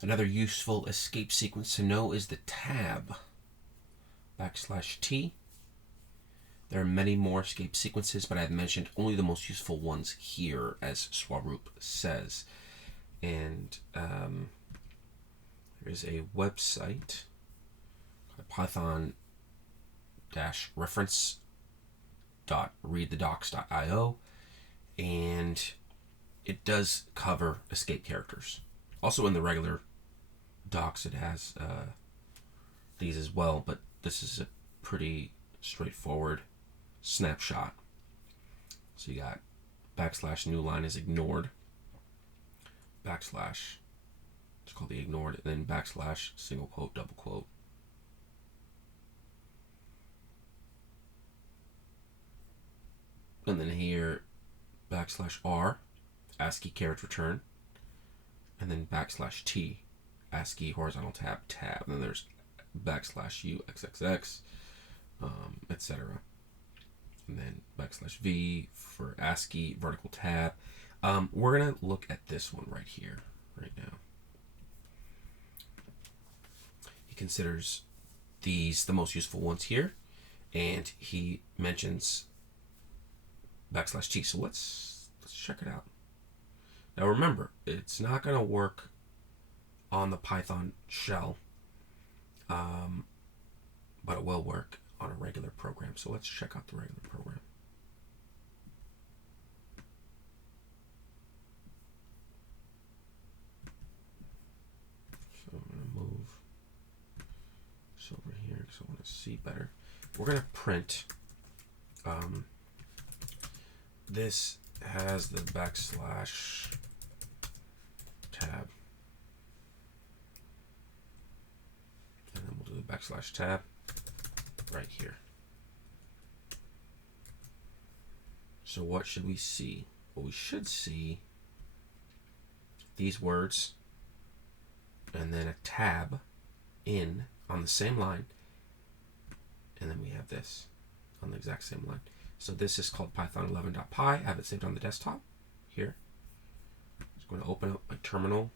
Another useful escape sequence to know is the tab \T. There are many more escape sequences, but I've mentioned only the most useful ones here, as Swaroop says. And there is a website, python-reference.readthedocs.io, and it does cover escape characters. Also in the regular docs it has these as well, but this is a pretty straightforward snapshot. So you got \new line is ignored, \, it's called the ignored, and then \, single quote, double quote. And then here \R, ASCII character return, and then \T, ASCII horizontal tab. And then there's \U XXX, etc. And then \V for ASCII vertical tab. We're gonna look at this one right here, right now. He considers these the most useful ones here, and he mentions \T. So let's check it out. Now remember, it's not going to work on the Python shell, but it will work on a regular program. So let's check out the regular program. So I'm going to move this over here because I want to see better. We're going to print. This has the \, tab, and then we'll do the \, tab right here. So what should we see? Well, we should see these words and then a tab in on the same line, and then we have this on the exact same line. So this is called python11.py. I have it saved on the desktop here. I'm just going to open up my terminal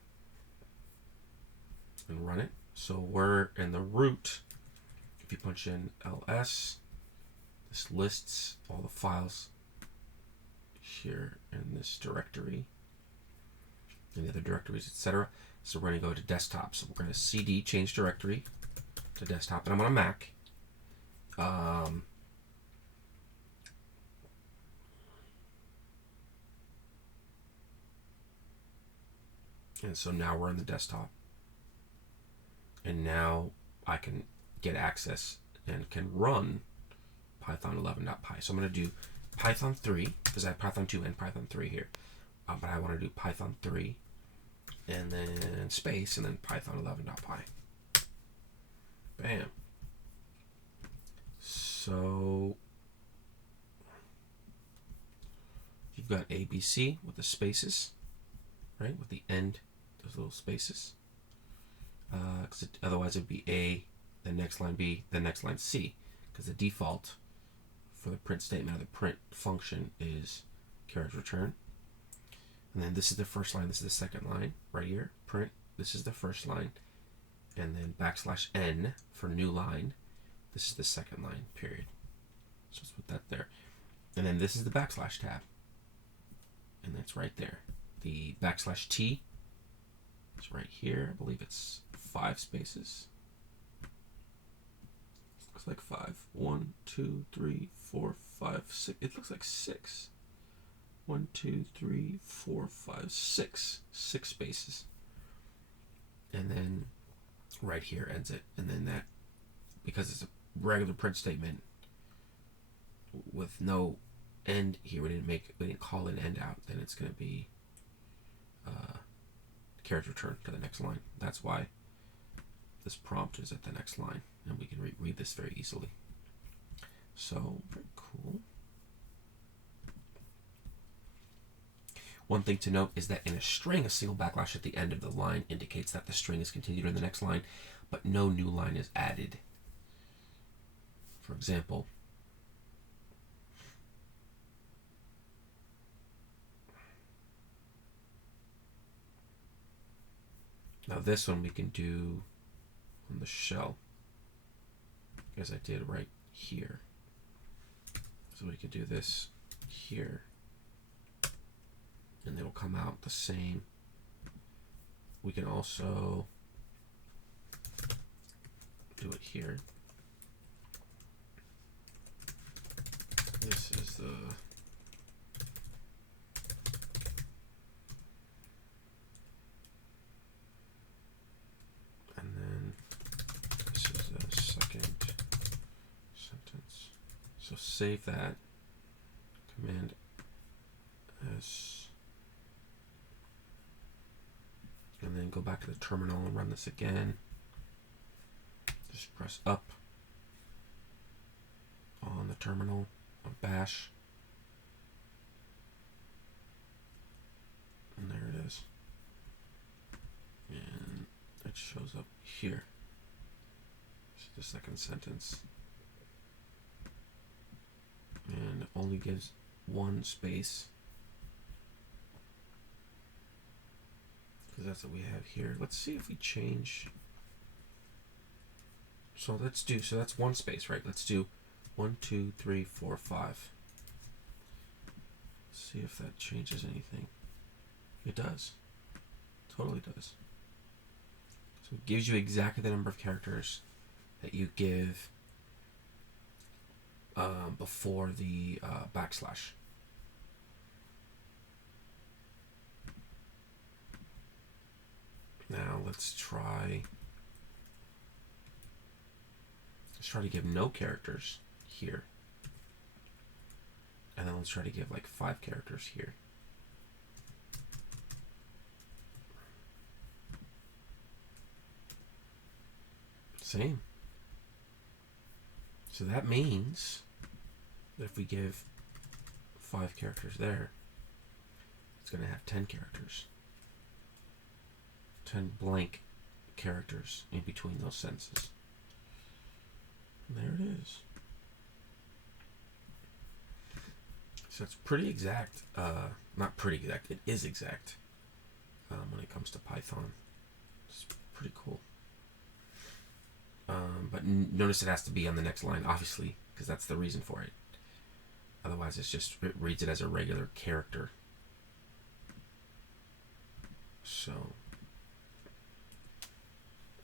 and run it. So we're in the root. If you punch in ls, this lists all the files here in this directory and the other directories, etc. So we're going to go to desktop. So we're going to cd change directory to desktop, and I'm on a Mac. And so now we're in the desktop. And now I can get access and can run python11.py. So I'm going to do Python 3, because I have Python 2 and Python 3 here. But I want to do Python 3, and then space, and then python11.py. Bam. So you've got ABC with the spaces, right? With the end, those little spaces. Because otherwise it'd be A, the next line B, the next line C. Because the default for the print statement or the print function is character return. And then this is the first line, this is the second line, right here, print, this is the first line. And then \n for new line, this is the second line, period. So let's put that there. And then this is the \, tab. And that's right there. The \T is right here. I believe it's 5 spaces. Looks like 5. 1, 2, 3, 4, 5, 6. It looks like 6. 1, 2, 3, 4, 5, 6. 6 spaces. And then right here ends it. And then that, because it's a regular print statement with no end here, we didn't call an end out, then it's going to be character return to the next line. That's why this prompt is at the next line, and we can read this very easily. So, very cool. One thing to note is that in a string, a single / at the end of the line indicates that the string is continued in the next line, but no new line is added. For example, Now this one we can do on the shell, as I did right here. So we can do this here, and they will come out the same. We can also do it here. This is the and then this is the second sentence. So save that. Command S. And then go back to the terminal and run this again. Just press up on the terminal on bash. And there it is. And it shows up here. This is the second sentence. And it only gives one space, because that's what we have here. Let's see if we change. So that's one space, right? Let's do 1, 2, 3, 4, 5. See if that changes anything. It does. Totally does. So it gives you exactly the number of characters that you give before the backslash. Now let's try to give no characters here. And then let's try to give like 5 characters here. Same. So that means that if we give 5 characters there, it's going to have 10 characters. 10 blank characters in between those sentences. And there it is. So it's pretty exact. Not pretty exact. It is exact when it comes to Python. It's pretty cool. But notice it has to be on the next line, obviously, because that's the reason for it. Otherwise, it reads it as a regular character. So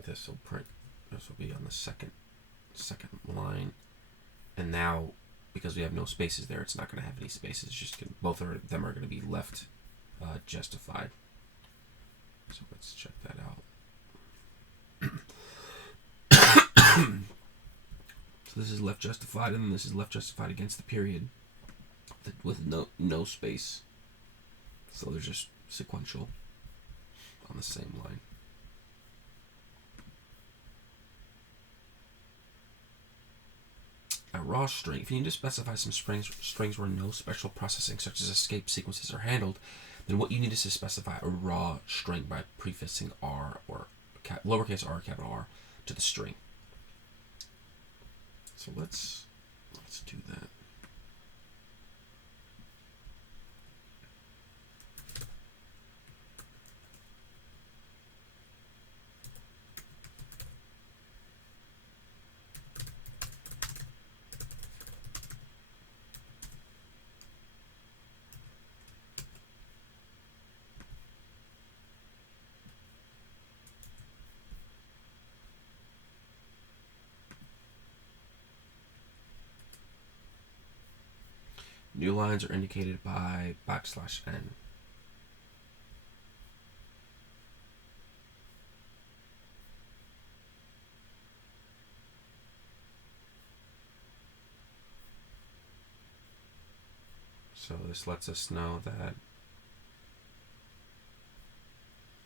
this will print. This will be on the second line, and now because we have no spaces there, it's not going to have any spaces. It's just both of them are going to be left justified. So let's check that out. So this is left justified, and then this is left justified against the period with no space. So they're just sequential on the same line. A raw string. If you need to specify some strings where no special processing such as escape sequences are handled, then what you need is to specify a raw string by prefixing R or lowercase r, capital R to the string. So let's do that. New lines are indicated by \n. So this lets us know that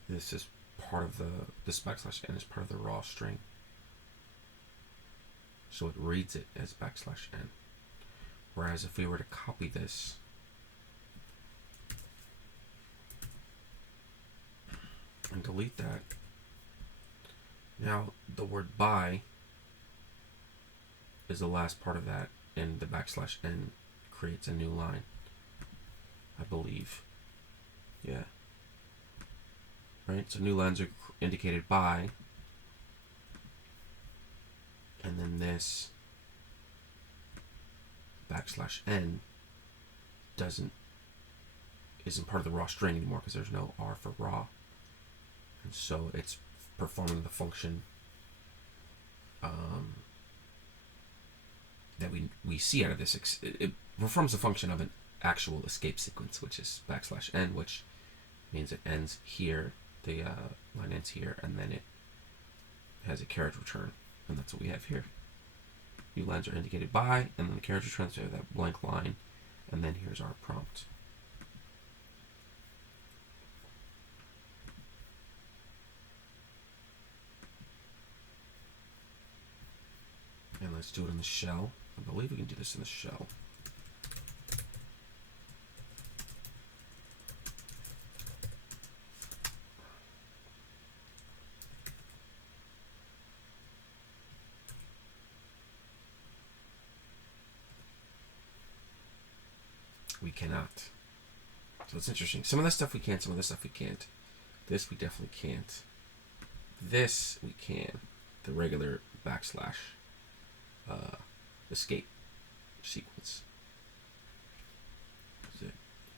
this is part of this \n is part of the raw string. So it reads it as \n. Whereas if we were to copy this and delete that, now the word by is the last part of that, and the \n creates a new line, I believe. Yeah. right? So new lines are indicated by, and then this \n isn't part of the raw string anymore because there's no R for raw, and so it's performing the function that we see out of this. It performs the function of an actual escape sequence, which is \n, which means it ends here, the line ends here, and then it has a carriage return, and that's what we have here. New lines are indicated by, and then the carriage returns to that blank line, and then here's our prompt. And let's do it in the shell. I believe we can do this in the shell. We cannot. So it's interesting. Some of this stuff we can, some of this stuff we can't. This we definitely can't. This we can. The regular backslash escape sequence. So it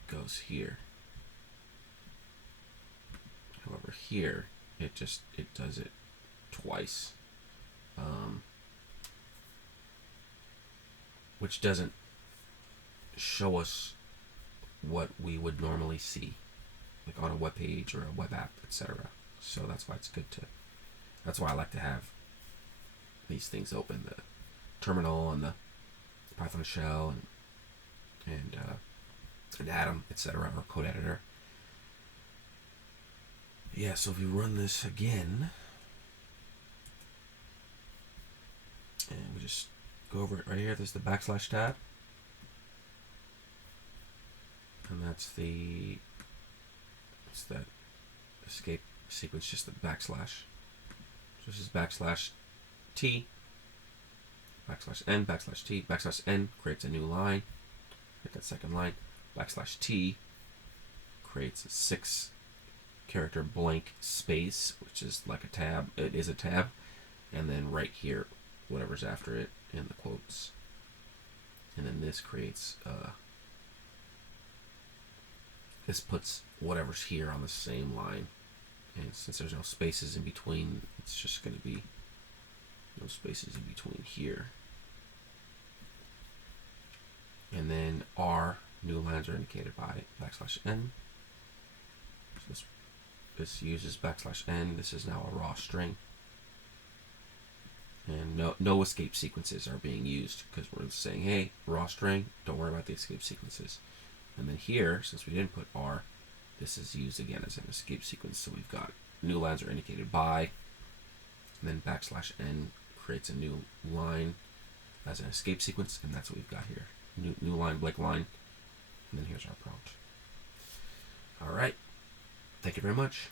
goes here. However, here it does it twice, which doesn't show us what we would normally see, like on a web page or a web app, etc. So that's why it's good to. That's why I like to have these things open, the terminal and the Python shell and an Atom, etc., or code editor. Yeah, so if we run this again, and we just go over it right here, there's the backslash tab, and that's that escape sequence, just the backslash. So this is \t, \n, \t, \n creates a new line, hit that second line, \t creates a 6-character blank space, which is like a tab. It is a tab, and then right here, whatever's after it in the quotes, and then this creates this puts whatever's here on the same line, and since there's no spaces in between, it's just going to be no spaces in between here. And then R, new lines are indicated by \n. So this uses \n. This is now a raw string. And no escape sequences are being used because we're saying, hey, raw string, don't worry about the escape sequences. And then here, since we didn't put R, this is used again as an escape sequence. So we've got new lines are indicated by, and then \n creates a new line as an escape sequence, and that's what we've got here. New line, blank line, and then here's our prompt. All right. Thank you very much.